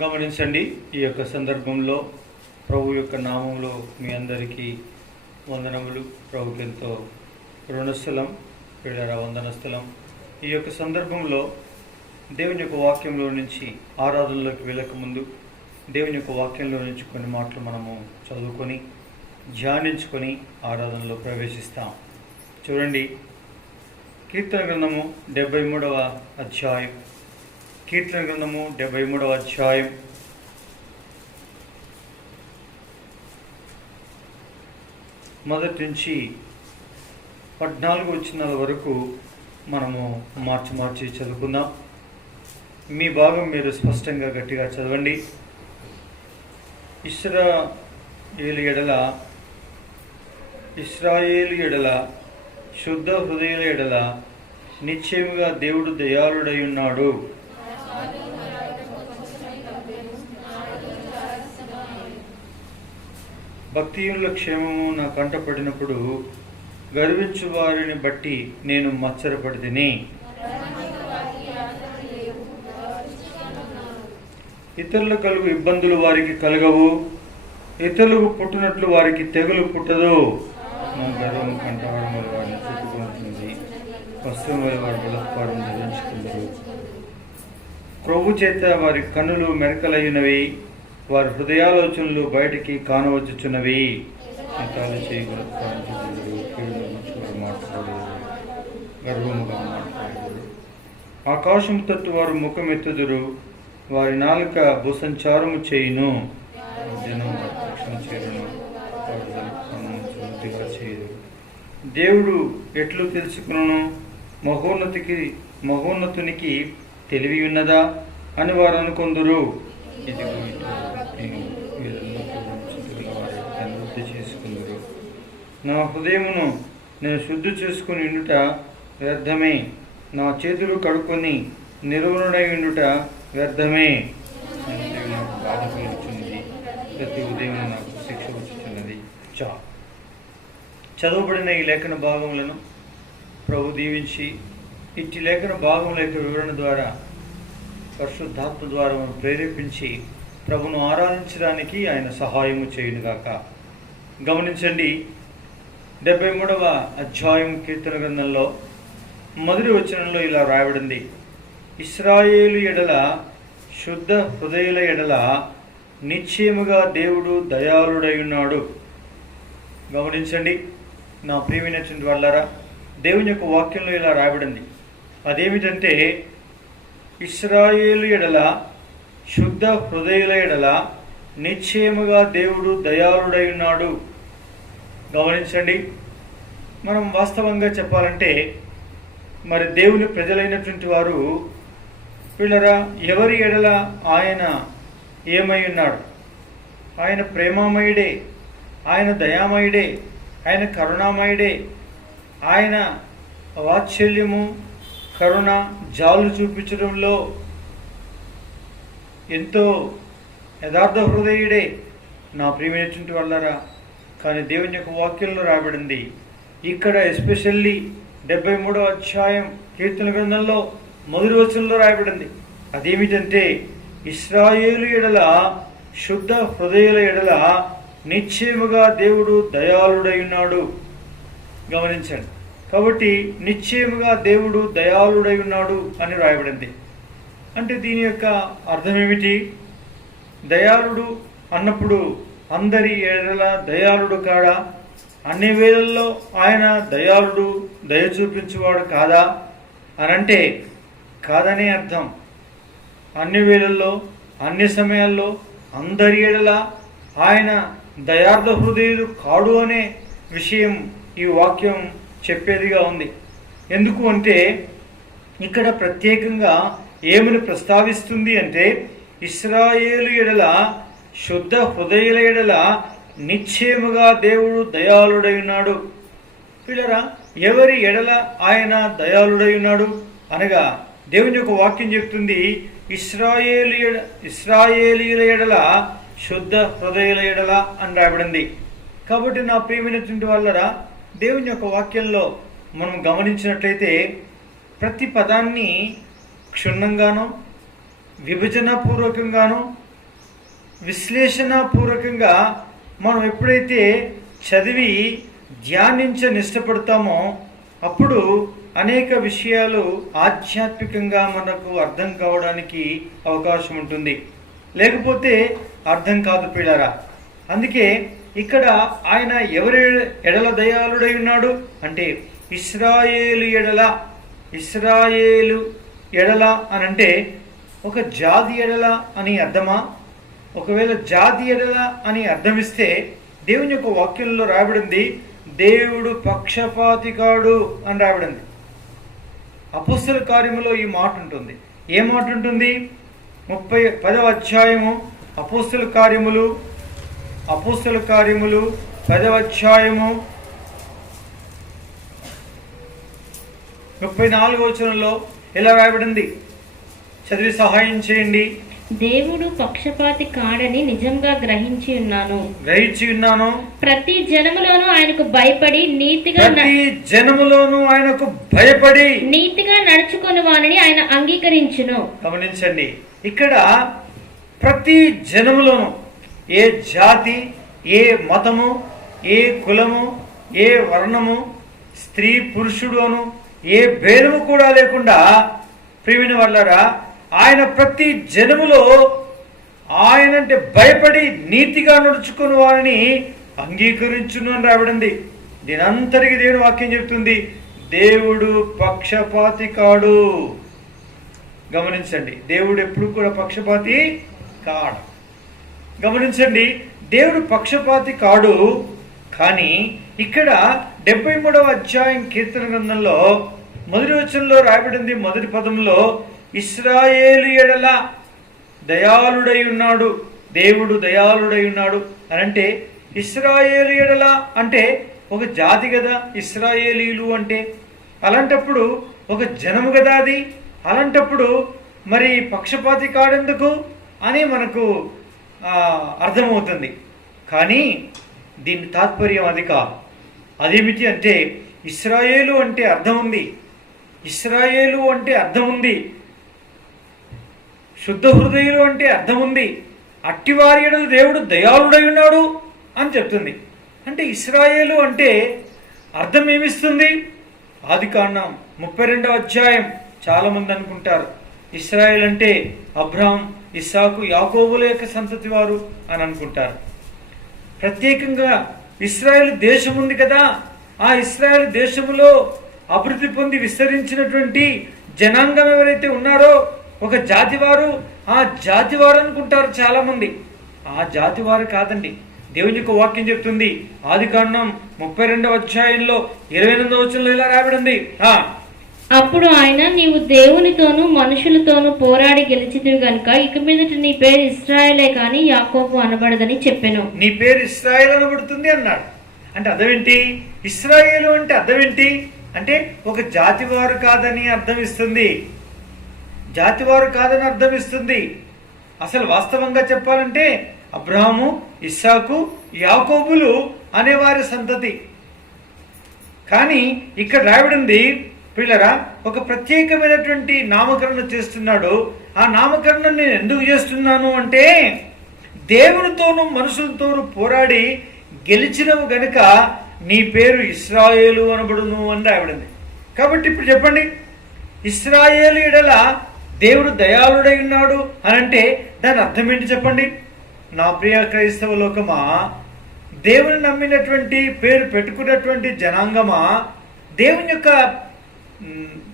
గమనించండి, ఈ యొక్క సందర్భంలో ప్రభు యొక్క నామంలో మీ అందరికీ వందనములు. ప్రభుకి ఎంతో రుణస్థలం, పిల్లల వందనస్థలం. ఈ యొక్క సందర్భంలో దేవుని యొక్క వాక్యంలో నుంచి ఆరాధనలోకి వెళ్ళకముందు దేవుని యొక్క వాక్యంలో నుంచి కొన్ని మాటలు మనము చదువుకొని ధ్యానించుకొని ఆరాధనలో ప్రవేశిస్తాం. చూడండి, కీర్తన గ్రంథము 73వ అధ్యాయం. కీర్తన గ్రంథము 73వ అధ్యాయం మొదటి నుంచి 14 వచనాల వరకు మనము మార్చి చదువుకుందాం. మీ భాగం మీరు స్పష్టంగా గట్టిగా చదవండి. ఇశ్రాయేలు ఎడల శుద్ధ హృదయుల ఎడల నిశ్చయముగా దేవుడు దయాళుడై ఉన్నాడు. భక్తిహీనుల క్షేమము నా కంటపడినప్పుడు గర్వించు వారిని బట్టి నేను మత్సరపడితిని. ఇతరులకు కలుగు ఇబ్బందులు వారికి కలగవు, ఇతరులకు పుట్టినట్లు వారికి తెగులు పుట్టదు. నా గర్వము కంటపడముల వారిని చుట్టుకుంటుంది, వస్త్రం వల్ల వారి బలత్కారం ధరించుకుందరు. క్రొవ్వు చేత వారి కన్నులు మెరకలైనవి, వారి హృదయాలోచనలు బయటికి కానవచ్చుచున్నవి. నేతాలు చేయి బలత్కారం చేయుదురు, మాట్లాడేది గర్వముగా మాట్లాడేది. ఆకాశము తట్టు వారు ముఖమెత్తుదురు, వారి నాలుక భూసంచారము చేయును. జనం రక్షణ చేరును, చేయదు. దేవుడు ఎట్లు తెలుసుకును? మహోన్నతునికి తెలివి ఉన్నదా అని వారు అనుకొందురు. వృద్ధి చేసుకుందరు. నా హృదయమును నేను శుద్ధి చేసుకుని ఉండుట వ్యర్థమే, నా చేతులు కడుక్కొని నిర్వహణై ఉండుట వ్యర్థమే. నాకు బాధ కలుగుతున్నది, ప్రతి ఉదయం నాకు శిక్ష వచ్చుతున్నది. చదవబడిన ఈ లేఖన భాగములను ప్రభు దీవించి ఇట్టి లేఖన భాగముల యొక్క వివరణ ద్వారా పరిశుద్ధాత్మ ద్వారా ప్రేరేపించి ప్రభును ఆరాధించడానికి ఆయన సహాయము చేయునుగాక. గమనించండి, 73వ అధ్యాయం కీర్తన గ్రంథంలో మొదటి వచనంలో ఇలా రాయబడింది: ఇశ్రాయేలు ఎడల శుద్ధ హృదయుల ఎడల నిశ్చయముగా దేవుడు దయాళుడై ఉన్నాడు. గమనించండి నా ప్రియమైనటువంటి వాళ్ళారా, దేవుని యొక్క వాక్యంలో ఇలా రాయబడింది. అదేమిటంటే, ఇశ్రాయేలు ఎడల శుద్ధ హృదయుల ఎడల నిశ్చయముగా దేవుడు దయాళుడై ఉన్నాడు. గమనించండి, మనం వాస్తవంగా చెప్పాలంటే మరి దేవుని ప్రజలైనటువంటి వారు వీళ్ళరా ఎవరి ఎడల ఆయన ఏమై ఉన్నాడు? ఆయన ప్రేమామయుడే, ఆయన దయామయుడే, ఆయన కరుణామయుడే. ఆయన వాత్సల్యము, కరుణ, జాలు చూపించడంలో ఎంతో యథార్థ హృదయుడే నా ప్రియమైనటువంటి వాళ్ళరా. కానీ దేవుని యొక్క వాక్యంలో రాబడింది ఇక్కడ, ఎస్పెషల్లీ 73వ అధ్యాయం కీర్తన గ్రంథంలో మొదటి వచనంలో రాయబడింది. అదేమిటంటే, ఇశ్రాయేలు ఎడల శుద్ధ హృదయుల ఎడల నిశ్చయముగా దేవుడు దయాళుడై ఉన్నాడు. గమనించండి, కాబట్టి నిశ్చయముగా దేవుడు దయాళుడై ఉన్నాడు అని రాయబడింది. అంటే దీని యొక్క అర్థం ఏమిటి? దయాళుడు అన్నప్పుడు అందరి ఎడల దయాళుడు కాడా? అన్ని వేళల్లో ఆయన దయాళుడు, దయ చూపించేవాడు కాదా అనంటే కాదనే అర్థం. అన్ని వేళల్లో, అన్ని సమయాల్లో అందరి ఎడల ఆయన దయార్థ హృదయుడు కాడు అనే విషయం ఈ వాక్యం చెప్పేదిగా ఉంది. ఎందుకు అంటే ఇక్కడ ప్రత్యేకంగా ఏమని ప్రస్తావిస్తుంది అంటే, ఇశ్రాయేలు ఎడల శుద్ధ హృదయుల ఎడల నిశ్చయముగా దేవుడు దయాళుడై ఉన్నాడు. పిల్లరా, ఎవరి ఎడల ఆయన దయాళుడై ఉన్నాడు అనగా దేవుని యొక్క వాక్యం చెప్తుంది, ఇశ్రాయేలీయుల ఎడల శుద్ధ హృదయుల ఎడల అని రాయబడింది. కాబట్టి నా ప్రియమైనటువంటి వాళ్ళరా, దేవుని యొక్క వాక్యంలో మనం గమనించినట్లయితే ప్రతి పదాన్ని క్షుణ్ణంగానో విభజనపూర్వకంగానో విశ్లేషణపూర్వకంగా మనం ఎప్పుడైతే చదివి ధ్యానించనిష్టపడతామో అప్పుడు అనేక విషయాలు ఆధ్యాత్మికంగా మనకు అర్థం కావడానికి అవకాశం ఉంటుంది, లేకపోతే అర్థం కాదు పిల్లరా. అందుకే ఇక్కడ ఆయన ఎవరి ఎడల దయాళుడై ఉన్నాడు అంటే ఇశ్రాయేలు ఎడల. ఇశ్రాయేలు ఎడల అనంటే ఒక జాతి ఎడల అని అర్థమా? ఒకవేళ జాతి ఎడల అని అర్థమిస్తే దేవుని యొక్క వాక్యంలో రాయబడింది దేవుడు పక్షపాతి కాడు అని రాయబడింది. అపోస్తల కార్యములో ఈ మాట ఉంటుంది. ఏ మాట ఉంటుంది? 10వ అధ్యాయము అపోస్తల కార్యములు 10వ అధ్యాయము 34వ వచనంలో ఎలా రాయబడింది? చదివి సహాయం చేయండి. దేవుడు పక్షపాతి కాడని నిజంగా గ్రహించి ఉన్నాను. ప్రతి జనములోనూ ఆయనకు భయపడి నీతిగా నడుచుకుని వారిని ఆయన అంగీకరించును. గమనించండి, ఇక్కడ ప్రతి జనములోను, ఏ జాతి, ఏ మతము, ఏ కులము, ఏ వర్ణము, స్త్రీ పురుషుడు అను ఏ భేదము కూడా లేకుండా ప్రియమైన వాళ్ళారా ఆయన ప్రతి జనములో ఆయనంటే భయపడి నీతిగా నడుచుకుని వారిని అంగీకరించును అని రాబడింది. దీనంతటికి దేవుని వాక్యం చెప్తుంది దేవుడు పక్షపాతి కాడు. గమనించండి, దేవుడు ఎప్పుడు కూడా పక్షపాతి కాడు. గమనించండి, దేవుడు పక్షపాతి కాడు. కానీ ఇక్కడ 73వ అధ్యాయం కీర్తన గ్రంథంలో మొదటి వచనంలో రాయబడింది, మొదటి పదంలో ఇశ్రాయేలు ఎడల దయాళుడై ఉన్నాడు, దేవుడు దయాళుడై ఉన్నాడు అని అంటే ఇశ్రాయేలు ఎడల అంటే ఒక జాతి కదా ఇశ్రాయేలీలు అంటే. అలాంటప్పుడు ఒక జనము కదా అది. అలాంటప్పుడు మరి పక్షపాతి కాడెందుకు అని మనకు అర్థమవుతుంది. కానీ దీని తాత్పర్యం అది కాదు. అదేమిటి అంటే ఇశ్రాయేలు అంటే అర్థం ఉంది. ఇశ్రాయేలు అంటే అర్థం ఉంది. శుద్ధ హృదయులు అంటే అర్థం ఉంది. అట్టివారి ఎడల దేవుడు దయాళుడై ఉన్నాడు అని చెప్తుంది. అంటే ఇశ్రాయేలు అంటే అర్థం ఏమిస్తుంది? ఆదికాండం 32వ అధ్యాయం. చాలామంది అనుకుంటారు ఇశ్రాయేల్ అంటే అబ్రహాం, ఇస్సాకు, యాకోబుల యొక్క సంతతి వారు అని అనుకుంటారు. ప్రత్యేకంగా ఇశ్రాయేల్ దేశం ఉంది కదా, ఆ ఇశ్రాయేల్ దేశములో అభివృద్ధి పొంది విస్తరించినటువంటి జనాంగం ఎవరైతే ఉన్నారో ఒక జాతివారు, ఆ జాతివారు అనుకుంటారు చాలామంది. ఆ జాతివారు కాదండి. దేవుని యొక్క వాక్యం చెప్తుంది ఆదికాండం 32వ అధ్యాయంలో 28వ వచనంలో ఇలా రాయబడింది, అప్పుడు ఆయన నీవు దేవునితోనూ మనుషులతోనూ పోరాడి గెలిచితివి గనుక ఇక మీదట నీ పేరు ఇశ్రాయేలే కాని యాకోబు అనబడదని చెప్పెను. నీ పేరు ఇశ్రాయేల్ అనబడుతుంది అన్నాడు. అంటే అర్థమేంటి? ఇశ్రాయేలు అంటే అర్థమేంటి అంటే ఒక జాతివారు కాదని అర్థం ఇస్తుంది. జాతివారు కాదని అర్థం ఇస్తుంది. అసలు వాస్తవంగా చెప్పాలంటే అబ్రహాము, ఇస్సాకు, యాకోబులు అనేవారి సంతతి. కానీ ఇక్కడ రాయబడింది పిల్లరా ఒక ప్రత్యేకమైనటువంటి నామకరణ చేస్తున్నాడు. ఆ నామకరణం నేను ఎందుకు చేస్తున్నాను అంటే దేవునితోనూ మనుషులతోనూ పోరాడి గెలిచినవు గనుక నీ పేరు ఇశ్రాయేలు అనబడును అని రాయబడింది. కాబట్టి ఇప్పుడు చెప్పండి, ఇశ్రాయేలు ఎడల దేవుడు దయాళుడై ఉన్నాడు అని అంటే దాని అర్థం ఏంటి చెప్పండి? నా ప్రియ క్రైస్తవ లోకమా, దేవుని నమ్మినటువంటి పేరు పెట్టుకున్నటువంటి జనాంగమా, దేవుని యొక్క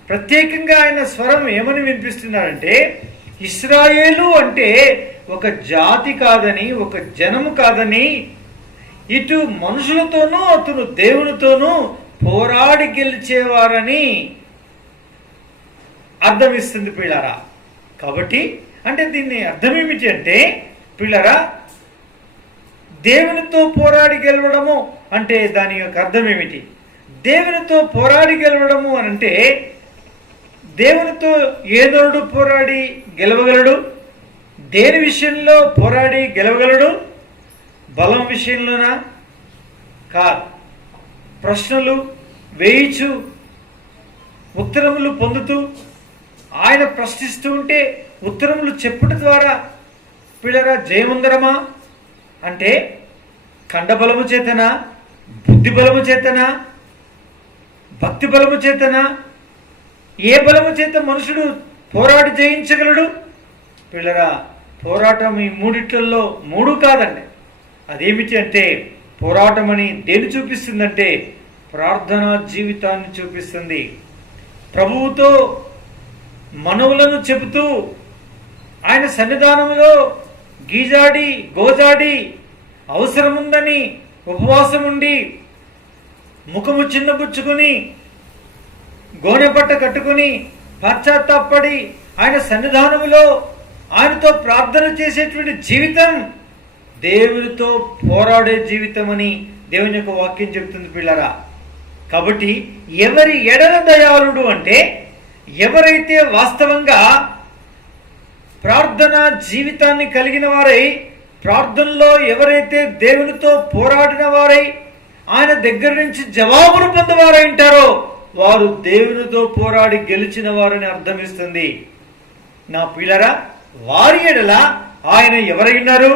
ప్రత్యేకంగా ఆయన స్వరం ఏమని వినిపిస్తున్నాడంటే ఇశ్రాయేలు అంటే ఒక జాతి కాదని, ఒక జనము కాదని, ఇటు మనుషులతోనూ అతను దేవునితోనూ పోరాడి గెలిచేవారని అర్థమిస్తుంది పిల్లరా. కాబట్టి అంటే దీన్ని అర్థం ఏమిటి అంటే పిల్లరా దేవునితో పోరాడి గెలవడము అంటే దాని యొక్క అర్థం ఏమిటి? దేవునితో పోరాడి గెలవడము అని అంటే దేవునితో ఏ నరుడు పోరాడి గెలవగలడు? దేని విషయంలో పోరాడి గెలవగలడు? బలం విషయంలోనా? కాదు. ప్రశ్నలు వేయిచు ఉత్తరములు పొందుతూ ఆయన ప్రశ్నిస్తూ ఉంటే ఉత్తరములు చెప్పుట ద్వారా పిల్లరా జయముందరమా అంటే కండబలము చేతనా, బుద్ధి బలము చేతనా, భక్తి బలము చేతనా, ఏ బలము చేత మనుషుడు పోరాడి జయించగలడు? పిల్లరా పోరాటం ఈ మూడిట్లలో మూడు కాదండి. అదేమిటి అంటే పోరాటం అని దేని చూపిస్తుందంటే ప్రార్థనా జీవితాన్ని చూపిస్తుంది. ప్రభువుతో మనవులను చెబుతూ ఆయన సన్నిధానంలో గీజాడి గోజాడి అవసరముందని ఉపవాసం ఉండి ముఖము చిన్నబుచ్చుకొని గోనెపట్ట కట్టుకుని పశ్చాత్తాపడి ఆయన సన్నిధానములో ఆయనతో ప్రార్థన చేసేటువంటి జీవితం దేవునితో పోరాడే జీవితం అని దేవుని యొక్క వాక్యం చెప్తుంది పిల్లరా. కాబట్టి ఎవరి ఎడల దయాళుడు అంటే ఎవరైతే వాస్తవంగా ప్రార్థన జీవితాన్ని కలిగిన వారై, ప్రార్థనలో ఎవరైతే దేవునితో పోరాడిన వారై ఆయన దగ్గర నుంచి జవాబును పొందవారై ఉంటారో వారు దేవునితో పోరాడి గెలిచిన వారని అర్థమిస్తుంది. నా పిల్లరా వారి ఎడల ఆయన ఎవరై ఉన్నారు?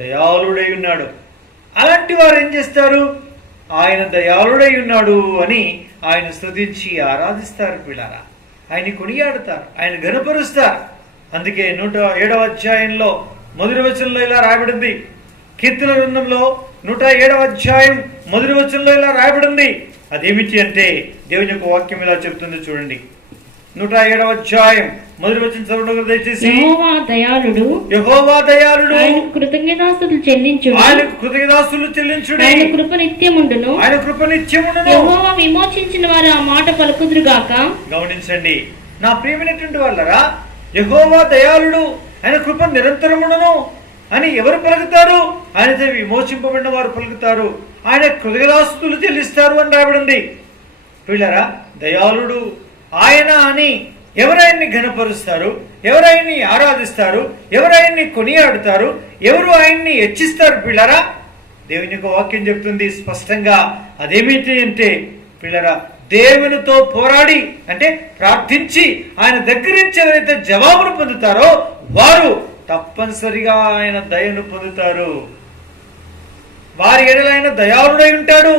దయాళుడై ఉన్నాడు. అలాంటి వారు ఏం చేస్తారు? ఆయన దయాళుడై ఉన్నాడు అని ఆయన స్తుతించి ఆరాధిస్తారు పిల్లరా. ఆయన కొనియాడుతారు, ఆయన ఘనపరుస్తారు. అందుకే 107వ అధ్యాయంలో మొదటి వచనంలో ఇలా రాయబడింది. కీర్తన గ్రంథంలో 107వ అధ్యాయం మొదటి వచనంలో ఇలా రాయబడింది. అదేమిటి అంటే దేవుని యొక్క వాక్యం ఇలా చెప్తుంది చూడండి. 107వ అధ్యాయం మొదటి వచనం చదవండి దయచేసి. యెహోవా దయాళుడు, యెహోవా దయాళుడు, ఆయనకు కృతజ్ఞతాస్తుతులు చెల్లించుడు, ఆయనకు కృతజ్ఞతాస్తుతులు చెల్లించుడి, ఆయన కృప నిత్యముండును, ఆయన కృప నిత్యముండును. యెహోవా విమోచించిన వారు ఆ మాట పలుకుదురుగాక. గమనించండి నా ప్రియమైనటువంటి వాళ్ళరా, యెహోవా దయాళుడు, ఆయన కృప నిరంతరముండును అని ఎవరు పలుకుతారు? ఆయనతో విమోచింపబడిన వారు పలుకుతారు. ఆయన కృతజ్ఞతాస్తుతులు చెల్లిస్తారు అని రాబడింది. పిల్లరా దయాళుడు ఆయన అని ఎవరాయన్ని ఘనపరుస్తారు, ఎవరాయన్ని ఆరాధిస్తారు, ఎవరాయన్ని కొనియాడుతారు, ఎవరు ఆయన్ని హెచ్చిస్తారు? పిల్లరా దేవుని యొక్క వాక్యం చెప్తుంది స్పష్టంగా. అదేమిటి అంటే పిల్లరా దేవునితో పోరాడి అంటే ప్రార్థించి ఆయన దగ్గర నుంచి ఎవరైతే జవాబును పొందుతారో వారు తప్పనిసరిగా ఆయన దయను పొందుతారు. వారి ఎడల ఆయన దయాళుడై ఉంటాడు.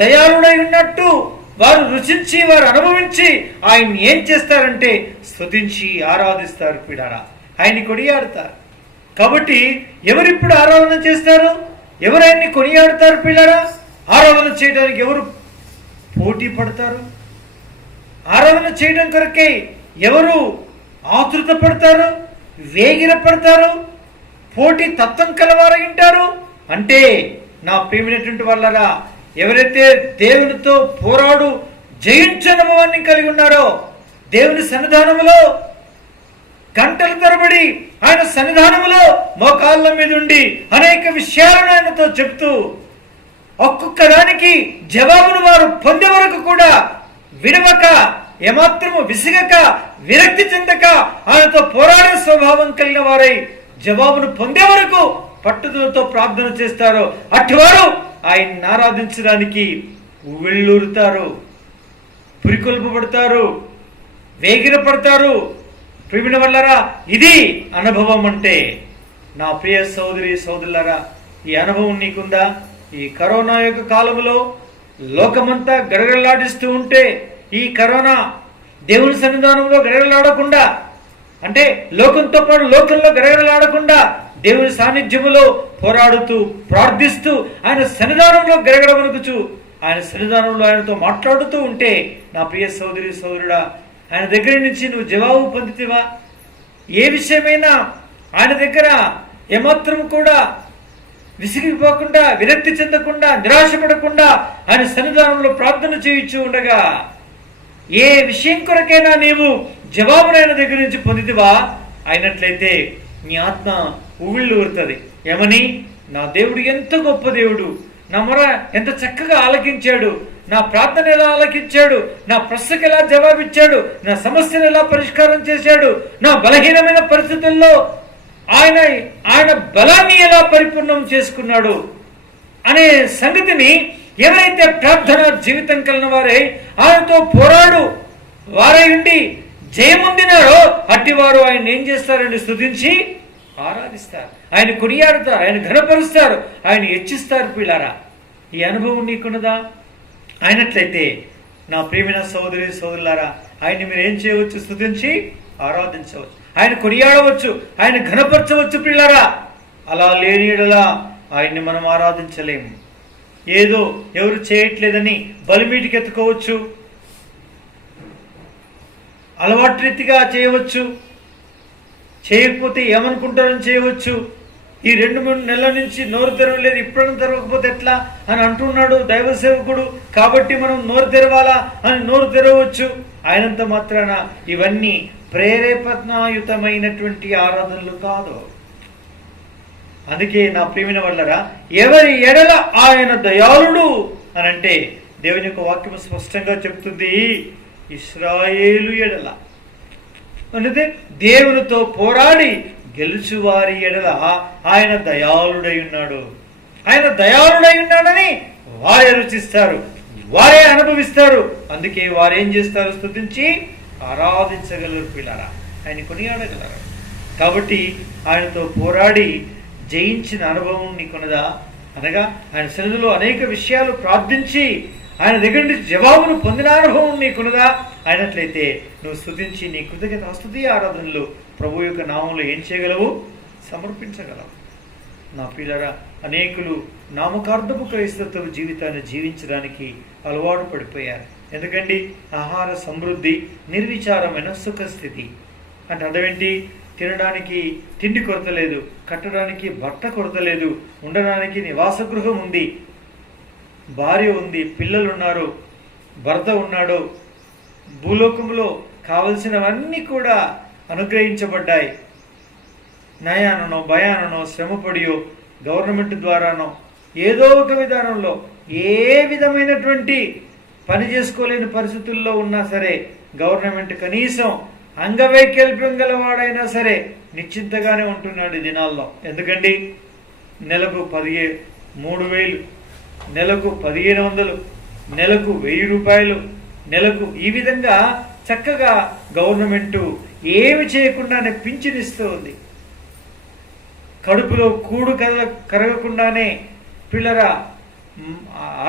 దయాళుడై ఉన్నట్టు వారు రుచించి వారు అనుభవించి ఆయన్ని ఏం చేస్తారంటే స్తుతించి ఆరాధిస్తారు పిల్లరా. ఆయన్ని కొనియాడుతారు. కాబట్టి ఎవరిప్పుడు ఆరాధన చేస్తారు? ఎవరు ఆయన్ని కొనియాడుతారు పిల్లరా? ఆరాధన చేయడానికి ఎవరు పోటీ పడతారు? ఆరాధన చేయడం కొరకే ఎవరు ఆతృత పడతారు, వేగిర పడతారు, పోటీ తత్వం కలవారై ఉంటారు? అంటే నా ప్రియమైనటువంటి వాళ్ళరా ఎవరైతే దేవునితో పోరాడు జయించే అనుభవాన్ని కలిగి ఉన్నారో, దేవుని సన్నిధానములో గంటల తరబడి ఆయన సన్నిధానములో మోకాళ్ళ మీద ఉండి అనేక విషయాలను ఆయనతో చెప్తూ ఒక్కొక్క దానికి జవాబును వారు పొందే వరకు కూడా విడవక, ఏమాత్రము విసిగక, విరక్తి చెందక ఆయనతో పోరాడే స్వభావం కలిగిన వారై జవాబును పొందే వరకు పట్టుదలతో ప్రార్థన చేస్తారో అటువారు ఆయన్ని ఆరాధించడానికి ఉవ్విళ్ళూరుతారు, పురికొల్పబడతారు, వేగిరపడతారు. ప్రియమైన వాళ్ళరా ఇది అనుభవం అంటే. నా ప్రియ సోదరి సోదరులారా ఈ అనుభవం నీకుందా? ఈ కరోనా యొక్క కాలంలో లోకమంతా గడగడలాడిస్తూ ఉంటే ఈ కరోనా దేవుని సన్నిధానంలో గడగడలాడకుండా అంటే లోకంతో పాటు లోకంలో గడగడలాడకుండా దేవుని సాన్నిధ్యములో పోరాడుతూ ప్రార్థిస్తూ ఆయన సన్నిధానంలో గడగడవనుకుచు ఆయన సన్నిధానంలో ఆయనతో మాట్లాడుతూ ఉంటే నా ప్రియ సోదరి సోదరుడా ఆయన దగ్గర నుంచి నువ్వు జవాబు పొందితివా? ఏ విషయమైనా ఆయన దగ్గర ఏమాత్రం కూడా విసిగిపోకుండా, విరక్తి చెందకుండా, నిరాశపడకుండా ఆయన సన్నిధానంలో ప్రార్థన చేయించు ఉండగా ఏ విషయం కొరకైనా నీవు జవాబును ఆయన దగ్గర నుంచి పొందితివా అయినట్లయితే నీ ఆత్మ ఉవ్విళ్ళు ఊరుతుంది. ఏమని? నా దేవుడు ఎంత గొప్ప దేవుడు, నా మొర ఎంత చక్కగా ఆలకించాడు, నా ప్రార్థన ఎలా ఆలకించాడు, నా ప్రశ్నకు ఎలా జవాబిచ్చాడు, నా సమస్యను ఎలా పరిష్కారం చేశాడు, నా బలహీనమైన పరిస్థితుల్లో ఆయన బలాన్ని ఎలా పరిపూర్ణం చేసుకున్నాడు అనే సంగతిని ఎవరైతే ప్రార్థన జీవితం కలిగిన వారే ఆయనతో పోరాడు వారై ఉండి జయముందినారో అట్టివారు ఆయన ఏం చేస్తారని స్తుతించి ఆరాధిస్తారు, ఆయన కొనియాడుతారు, ఆయన ఘనపరుస్తారు, ఆయన హెచ్చిస్తారు. పిల్లారా, ఈ అనుభవం నీకున్నదా? అయినట్లయితే నా ప్రియమైన సోదరి సోదరులారా, ఆయన్ని మీరు ఏం చేయవచ్చు? స్తుతించి ఆరాధించవచ్చు, ఆయన కొనియాడవచ్చు, ఆయన ఘనపరచవచ్చు. పిల్లారా, అలా లేని యెడల ఆయన్ని మనం ఆరాధించలేము. ఏదో ఎవరు చేయట్లేదని బలిమీటికి ఎత్తుకోవచ్చు, అలవాటు రీతిగా చేయవచ్చు, చేయకపోతే ఏమనుకుంటారని చేయవచ్చు. ఈ 2-3 నెలల నుంచి నోరు తెరవలేదు, ఇప్పుడైనా తెరవకపోతే ఎట్లా అని అంటున్నాడు దైవ సేవకుడు, కాబట్టి మనం నోరు తెరవాలా అని నోరు తెరవచ్చు. ఆయనంత మాత్రాన ఇవన్నీ ప్రేరేపణాయుతమైనటువంటి ఆరాధనలు కాదు. అందుకే నా ప్రియమైన వాళ్ళరా, ఎవరి ఎడల ఆయన దయాళుడు అని అంటే దేవుని యొక్క వాక్యం స్పష్టంగా చెప్తుంది, ఇశ్రాయేలు ఎడల అంటే దేవునితో పోరాడి గెలుచువారి ఎడల ఆయన దయాళుడై ఉన్నాడు. ఆయన దయాళుడై ఉన్నాడని వారే రుచిస్తారు, వారే అనుభవిస్తారు. అందుకే వారేం చేస్తారు? స్తుతించి ఆరాధించగలరు. పిల్లరా, ఆయన కొనియాడగలరు. కాబట్టి ఆయనతో పోరాడి జయించిన అనుభవం నీకున్నదా? అనగా ఆయన సన్నిధిలో అనేక విషయాలు ప్రార్థించి ఆయన దగ్గర నుంచి జవాబును పొందిన అనుభవం నీకున్నదా? అయినట్లయితే నువ్వు స్తుతించి నీ కృతజ్ఞత స్తుతి ఆరాధనలు ప్రభు యొక్క నామంలో ఏం చేయగలవు? సమర్పించగలవు. నా పిల్లరా, అనేకులు నామకార్థపు క్రైస్తవ జీవితాన్ని జీవించడానికి అలవాటు పడిపోయారు. ఎందుకండి? ఆహార సమృద్ధి, నిర్విచారమైన సుఖస్థితి. అంటే అదేంటి? తినడానికి తిండి కొరత లేదు, కట్టడానికి బట్ట కొరత లేదు, ఉండడానికి నివాస గృహం ఉంది, భార్య ఉంది, పిల్లలు ఉన్నారు, భర్త ఉన్నాడు, భూలోకంలో కావలసినవన్నీ కూడా అనుగ్రహించబడ్డాయి. నయానో భయానో శ్రమపడియో గవర్నమెంట్ ద్వారానో ఏదో ఒక విధానంలో ఏ విధమైనటువంటి పని చేసుకోలేని పరిస్థితుల్లో ఉన్నా సరే గవర్నమెంట్ కనీసం అంగవైకల్ప్యం గలవాడైనా సరే నిశ్చింతగానే ఉంటున్నాడు ఈ దినాల్లో. ఎందుకండి? నెలకు 3,000, నెలకు 1,500, నెలకు 1,000 రూపాయలు, నెలకు ఈ విధంగా చక్కగా గవర్నమెంటు ఏమి చేయకుండానే పింఛనిస్తూ ఉంది. కడుపులో కూడు కరగకుండానే, పిల్లరా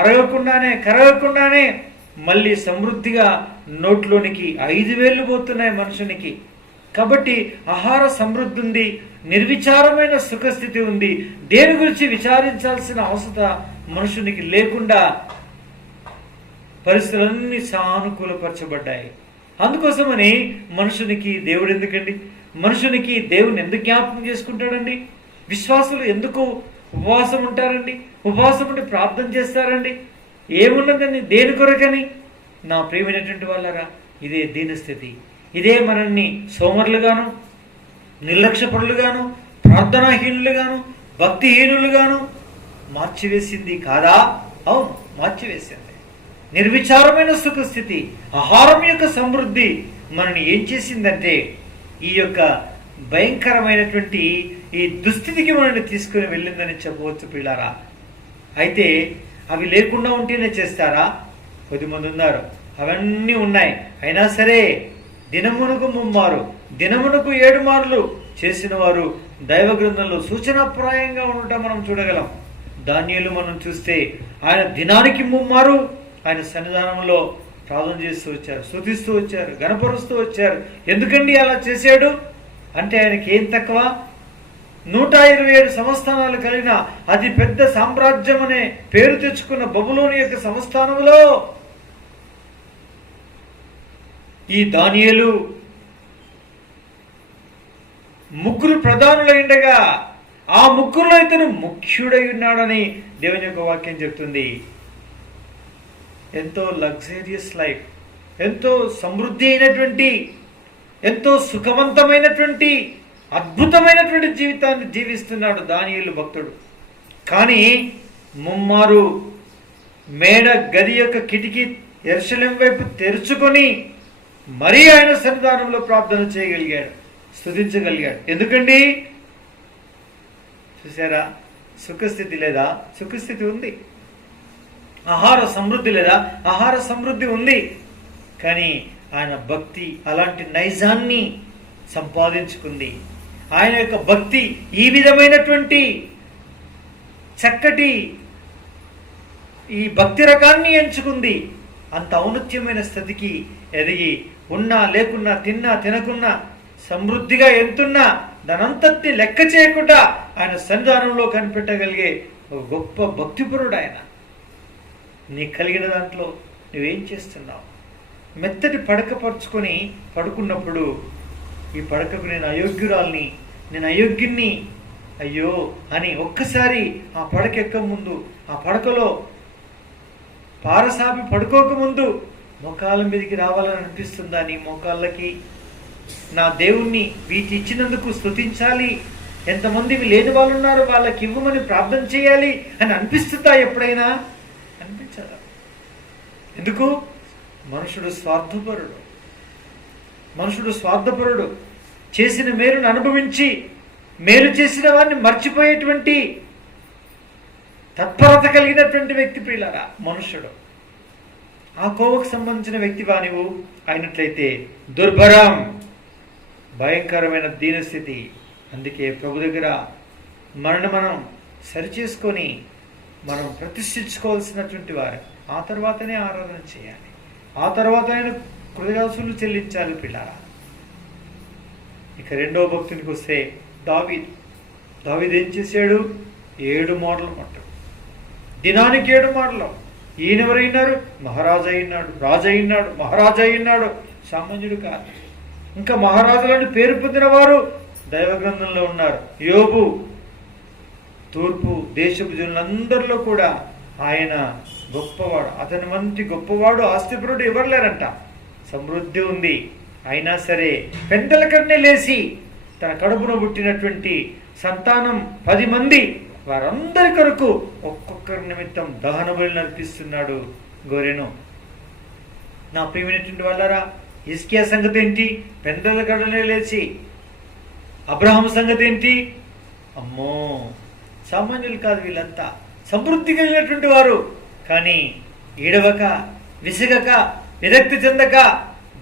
అరగకుండానే కరగకుండానే మళ్ళీ సమృద్ధిగా నోట్లోనికి 5,000 పోతున్నాయి మనుషునికి. కాబట్టి ఆహార సమృద్ధి ఉంది, నిర్విచారమైన సుఖస్థితి ఉంది. దేని గురించి విచారించాల్సిన అవసరం మనుషునికి లేకుండా పరిస్థితులన్నీ సానుకూలపరచబడ్డాయి. అందుకోసమని మనుషునికి దేవుడు ఎందుకండి? మనుషునికి దేవుని ఎందుకు జ్ఞాపకం చేసుకుంటాడండి? విశ్వాసులు ఎందుకు ఉపవాసం ఉంటారండి? ఉపవాసం ఉండి ప్రార్థన చేస్తారండి? ఏమున్నదని? దేని కొరకని? నా ప్రియమైనటువంటి వాళ్ళరా, ఇదే దీనస్థితి. ఇదే మనల్ని సోమరులుగాను, నిర్లక్ష్యపరులుగాను, ప్రార్థనాహీనులుగాను, భక్తిహీనులుగాను మార్చివేసింది కాదా? అవును, మార్చివేసింది. నిర్విచారమైన సుఖస్థితి, ఆహారం యొక్క సమృద్ధి మనని ఏం చేసిందంటే ఈ యొక్క భయంకరమైనటువంటి ఈ దుస్థితికి మనల్ని తీసుకుని వెళ్ళిందని చెప్పవచ్చు పిల్లారా. అయితే అవి లేకుండా ఉంటేనే చేస్తారా? కొద్దిమంది ఉన్నారు, అవన్నీ ఉన్నాయి, అయినా సరే దినమునకు 3 మారు, దినమునకు 7 మార్లు చేసిన వారు దైవ గ్రంథంలో సూచనాప్రాయంగా ఉండటం మనం చూడగలం. దానియేలు మనం చూస్తే ఆయన దినానికి 3 మారు ఆయన సన్నిధానంలో ప్రార్థన చేస్తూ వచ్చారు, స్తుతిస్తూ వచ్చారు, గణపరుస్తూ వచ్చారు. ఎందుకండి అలా చేశాడు అంటే ఆయనకి ఏం తక్కువ? 127 సంస్థానాలు కలిగిన అతి పెద్ద సామ్రాజ్యం అనే పేరు తెచ్చుకున్న బబులోని యొక్క సంస్థానంలో ఈ దానియేలు 3 ప్రధానులైండగా ఆ 3లో ఇతను ముఖ్యుడై ఉన్నాడని దేవుని యొక్క వాక్యం చెప్తుంది. ఎంతో లగ్జరియస్ లైఫ్, ఎంతో సమృద్ధి అయినటువంటి, ఎంతో సుఖవంతమైనటువంటి, అద్భుతమైనటువంటి జీవితాన్ని జీవిస్తున్నాడు దానియేలు భక్తుడు. కానీ 3 మారు మేడ గది యొక్క కిటికీ యెరూషలేం వైపు తెరుచుకొని మరీ ఆయన సన్నిధానంలో ప్రార్థన చేయగలిగాడు, స్తుతించగలిగాడు. ఎందుకండి? చూసారా? సుఖస్థితి లేదా? సుఖస్థితి ఉంది. ఆహార సమృద్ధి లేదా? ఆహార సమృద్ధి ఉంది. కానీ ఆయన భక్తి అలాంటి నైజాన్ని సంపాదించుకుంది. ఆయన యొక్క భక్తి ఈ విధమైనటువంటి చక్కటి ఈ భక్తి రకాన్ని ఎంచుకుంది. అంత ఔన్నత్యమైన స్థితికి ఎదిగి ఉన్నా లేకున్నా, తిన్నా తినకున్నా, సమృద్ధిగా ఎంతున్నా దానంతటిని లెక్క చేయకుండా ఆయన సన్నిధానంలో కనిపెట్టగలిగే ఒక గొప్ప భక్తిపరుడు ఆయన. నీకు కలిగిన దాంట్లో నువ్వేం చేస్తున్నావు? మెత్తటి పడక పరుచుకొని పడుకున్నప్పుడు ఈ పడకకు నేను అయోగ్యురాల్ని, నేను అయోగ్యుణ్ణి, అయ్యో అని ఒక్కసారి ఆ పడక ఎక్క ముందు, ఆ పడకలో పారసాపి పడుకోకముందు మోకాళ్ళ మీదకి రావాలని అనిపిస్తుందా? నీ మోకాళ్ళకి నా దేవుణ్ణి వీటి ఇచ్చినందుకు స్తుతించాలి, ఎంతమంది లేని వాళ్ళు ఉన్నారు వాళ్ళకి ఇవ్వమని ప్రార్థన చేయాలి అని అనిపిస్తుందా? ఎప్పుడైనా అనిపించదా? ఎందుకు? మనుషుడు స్వార్థపరుడు. మనుషుడు స్వార్థపరుడు. చేసిన మేలును అనుభవించి మేలు చేసిన వారిని మర్చిపోయేటువంటి తత్పరత కలిగినటువంటి వ్యక్తి ప్రియులారా మనుష్యుడు. ఆ కోవకు సంబంధించిన వ్యక్తివా నీవు అయినట్లయితే దుర్భరం, భయంకరమైన దీనస్థితి. అందుకే ప్రభు దగ్గర మనం సరిచేసుకొని మనం ప్రతిష్ఠించుకోవాల్సినటువంటి వారు. ఆ తర్వాతనే ఆరాధన చేయాలి, ఆ తర్వాత ఆయన కృతజ్ఞతలు చెల్లించాలి పిల్లారా. ఇక రెండవ భక్తునికి వస్తే దావీదు ఏం చేశాడు? 7 మాటలు పట్టాడు. దినానికి 7 మాటలు. ఈయనెవరైనారు? మహారాజు అయినాడు, రాజు అయినాడు, మహారాజు అయినాడు. సామాన్యుడు కాదు. ఇంకా మహారాజులను పేరు పొందిన వారు దైవ గ్రంథంలో ఉన్నారు. యోబు, తూర్పు దేశపు జనులందరిలో కూడా ఆయన గొప్పవాడు. అతని వంటి గొప్పవాడు, ఆస్తిపరుడు ఎవరు లేరంట. సమృద్ధి ఉంది. అయినా సరే పెద్దల కన్నే లేచి తన కడుపున పుట్టినటువంటి సంతానం 10 మంది, వారందరి కొరకు ఒక్కొక్కరి నిమిత్తం దహన బలులు అర్పిస్తున్నాడు గొర్రెను. నా ప్రియమైనటువంటి వాళ్ళారా, హిజ్కియా సంగతి ఏంటి? పెద్దల కడనే లేచి. అబ్రహాం సంగతి ఏంటి? అమ్మో, సామాన్యులు కాదు వీళ్ళంతా, సమృద్ధి కలిగినటువంటి వారు. కానీ ఈడవక, విసగక, విరక్తి చెందక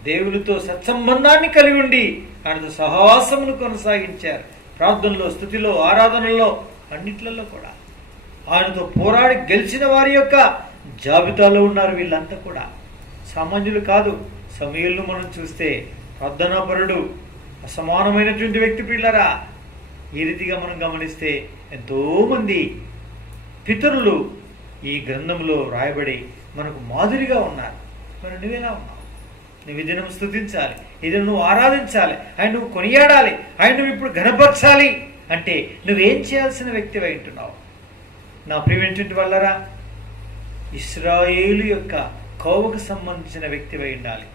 దేవునితో సత్సంబంధాన్ని కలిగి ఉండి ఆయనతో సహవాసమును కొనసాగించారు. ప్రార్థనలో, స్తుతిలో, ఆరాధనలో, అన్నిట్లలో కూడా ఆయనతో పోరాడి గెలిచిన వారి యొక్క జాబితాలో ఉన్నారు వీళ్ళంతా కూడా. సామాన్యులు కాదు. సమూయేలును మనం చూస్తే ప్రార్థనాపరుడు, అసమానమైనటువంటి వ్యక్తి పిల్లరా. ఈ రీతిగా మనం గమనిస్తే ఎంతోమంది పితరులు ఈ గ్రంథంలో రాయబడి మనకు మాదిరిగా ఉన్నారు. మరి నువ్వెలా ఉన్నావు? నువ్వు ఈ దినం స్తుతించాలి, ఇది నువ్వు ఆరాధించాలి, ఆయన నువ్వు కొనియాడాలి, ఆయన నువ్వు ఇప్పుడు ఘనపరచాలి అంటే నువ్వేం చేయాల్సిన వ్యక్తివై ఉంటున్నావు? నా ప్రియమైనటువంటి వాళ్ళరా, ఇశ్రాయేలు యొక్క కోవకు సంబంధించిన వ్యక్తివై ఉండాలి.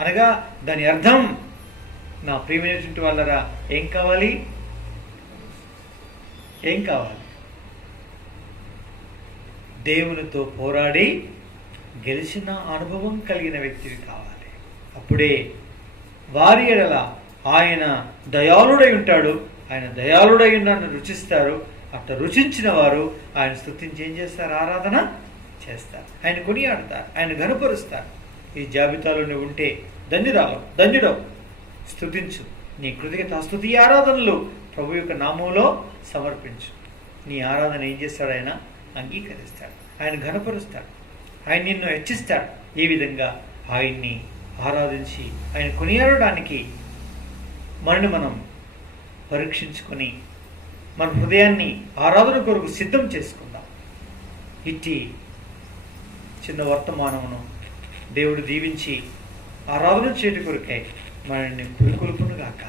అనగా దాని అర్థం, నా ప్రియమైనటువంటి వాళ్ళరా, ఏం కావాలి? ఏం కావాలి? దేవునితో పోరాడి గెలిచిన అనుభవం కలిగిన వ్యక్తివి కావాలి. అప్పుడే వారి ఎడల ఆయన దయాళుడై ఉంటాడు. ఆయన దయాళుడై నన్ను రుచిస్తారు. అట్లా రుచించిన వారు ఆయన స్తుతించి ఏం చేస్తారు? ఆరాధన చేస్తారు, ఆయన కొనియాడతారు, ఆయన ఘనపరుస్తారు. ఈ జాబితాలో నువ్వు ఉంటే ధన్యుడవు. స్తుతించు. నీ కృతజ్ఞత స్తుతి ఆరాధనలు ప్రభు యొక్క నామంలో సమర్పించు. నీ ఆరాధన ఏం చేస్తాడు? ఆయన అంగీకరిస్తాడు, ఆయన ఘనపరుస్తాడు, ఆయన నిన్ను హెచ్చిస్తాడు. ఈ విధంగా ఆయన్ని ఆరాధించి ఆయన కొనియాడడానికి మనం పరీక్షించుకొని మన హృదయాన్ని ఆరాధన కొరకు సిద్ధం చేసుకుందాం. ఇట్టి చిన్న వర్తమానమును దేవుడు దీవించి ఆరాధన చేయటి కొరకై మనల్ని పురుకొల్పునుగాక.